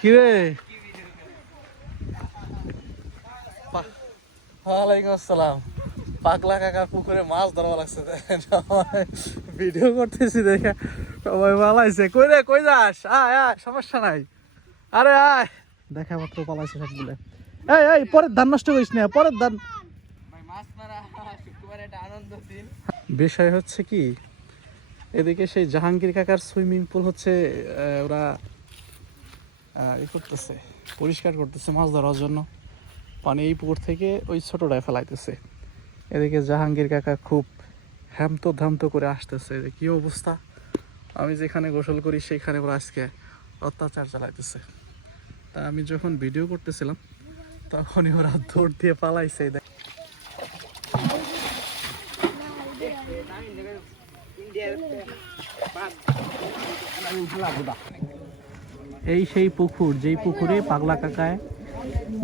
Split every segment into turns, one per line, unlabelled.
কিরে? ওয়ালাইকুম আসসালাম। পাগলা কাকার পুকুরে মাছ ধরা লাগছে ভিডিও করতেছি দেখে সবাই পালাইছে কই রে কই যাস? আয় আয় সমস্যা নাই। আরে আয়। দেখা মাত্র পালাইছে সবগুলো। এই এই পরের ধান নষ্ট করিস না পরের ধান। বিষয় হচ্ছে কি এদিকে সেই জাহাঙ্গীর কাকার সুইমিং পুল হচ্ছে ওরা ই করতেছে পরিষ্কার করতেছে মাছ ধরার জন্য। পানি এই পুকুর থেকে ওই ছোটটায় ফেলাইতেছে। এদিকে জাহাঙ্গীর কাকা খুব হ্যামত ধ্যামত করে আসতেছে যে কি অবস্থা? আমি যেখানে গোসল করি সেখানে ওরা আজকে অত্যাচার চালাইতেছে। তা আমি যখন ভিডিও করতেছিলাম তখনই ওরা দৌড় দিয়ে পালাইছে এই দেখ। এই সেই পুকুর যেই পুকুরে পাগলা কাকায়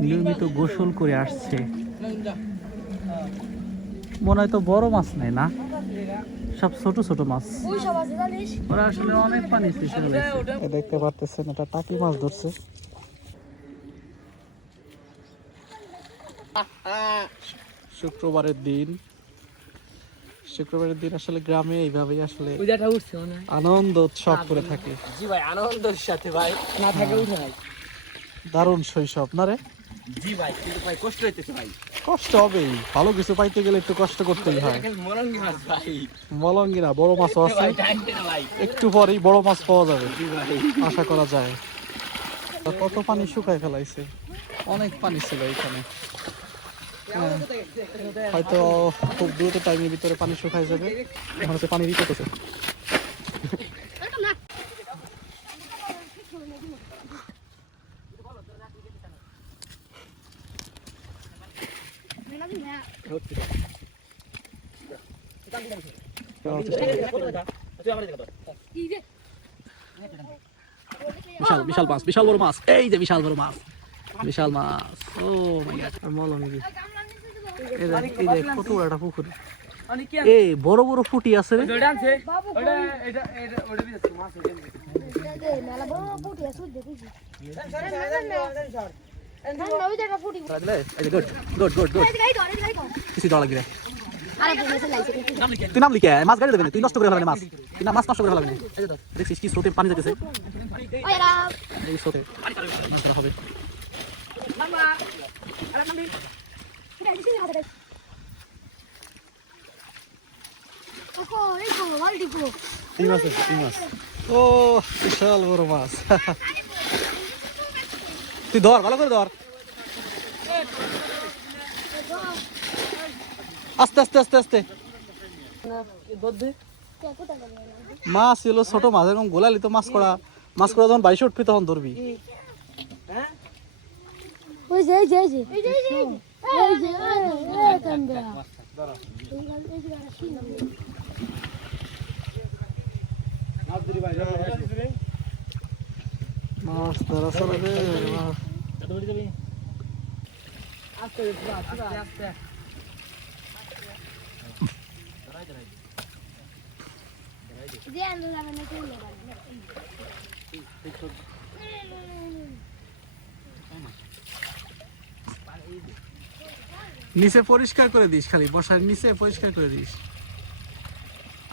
নিয়মিত গোসল করে আসছে। মনে হয় তো বড় মাছ নাই না? সব ছোট ছোট মাছ। ওরা আসলে অনেক পানি দেখতে পারতেছেন এটা টাকি মাছ ধরছে। শুক্রবারের দিন শুক্রবারের দিন আসলে গ্রামে এইভাবেই আসলে আনন্দ উৎসব করে থাকে।
জি ভাই আনন্দের সাথে ভাই। না থাকে উঠে ভাই
দারুণ শৈশব না রে?
জি ভাই কিন্তু ভাই কষ্ট হইতেছে ভাই।
কষ্ট হবেই। ভালো কিছু পাইতে গেলে একটু কষ্ট করতেই হয়।
মরঙ্গি মাছ ভাই।
মলঙ্গিনা বড় মাছও আছে।
না
একটু পরেই বড় মাছ পাওয়া যাবে। আশা করা যায়। তা কত পানি শুকায় ফেলাইছে? অনেক পানি ছিল এখানে। হ্যাঁ, হয়তো খুব দ্রুত টাইমের ভিতরে পানি শুকায় যাবে। এখন হচ্ছে পানি দিতে বিশাল বিশাল মাছ বিশাল বড় মাছ। এই যে বিশাল বড় মাছ। বিশাল মাছ। ও মাই গড দেখ কত বড় একটা পুকুর। এই বড় বড় ফুটি আছে রে। তুই নাম লিখে, মাছ গাড়ি দেবে তুই নষ্ট করে ফেলাবি মাছ। তুই মাছ নষ্ট করে ফেলাবি দেখছিস কি স্রোতে পানি যেতেছে হবে। আছে, ও বিশাল বড় মাছ তুই ধর ভালো করে ধর আস্তে আস্তে আস্তে আস্তে মাছ ছিল ছোট মাছ এরকম গোলালি তো মাছ করা মাছ করা যখন বাইশে উঠবি তখন ধরবি
ওই যে এই যে এই যে এই কান্দা
মাছ ধরা চলে রে মাছ।
যে আনলো যাবে না কেউ
নিচে পরিষ্কার করে দিস খালি বসার নিচে পরিষ্কার করে দিস।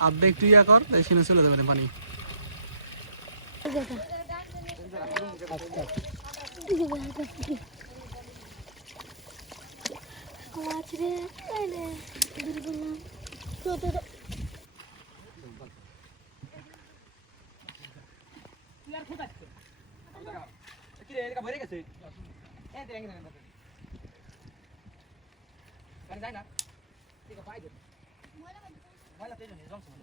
আর্ধেক একটু ইয়া কর এখানে চলে যাবে না পানি।
মাছ রে এনে দিল বললাম তো তো
Cái này ra nè. Thì có phải được. Mới là mình. Mới là tên là Nhi Dông Sùng.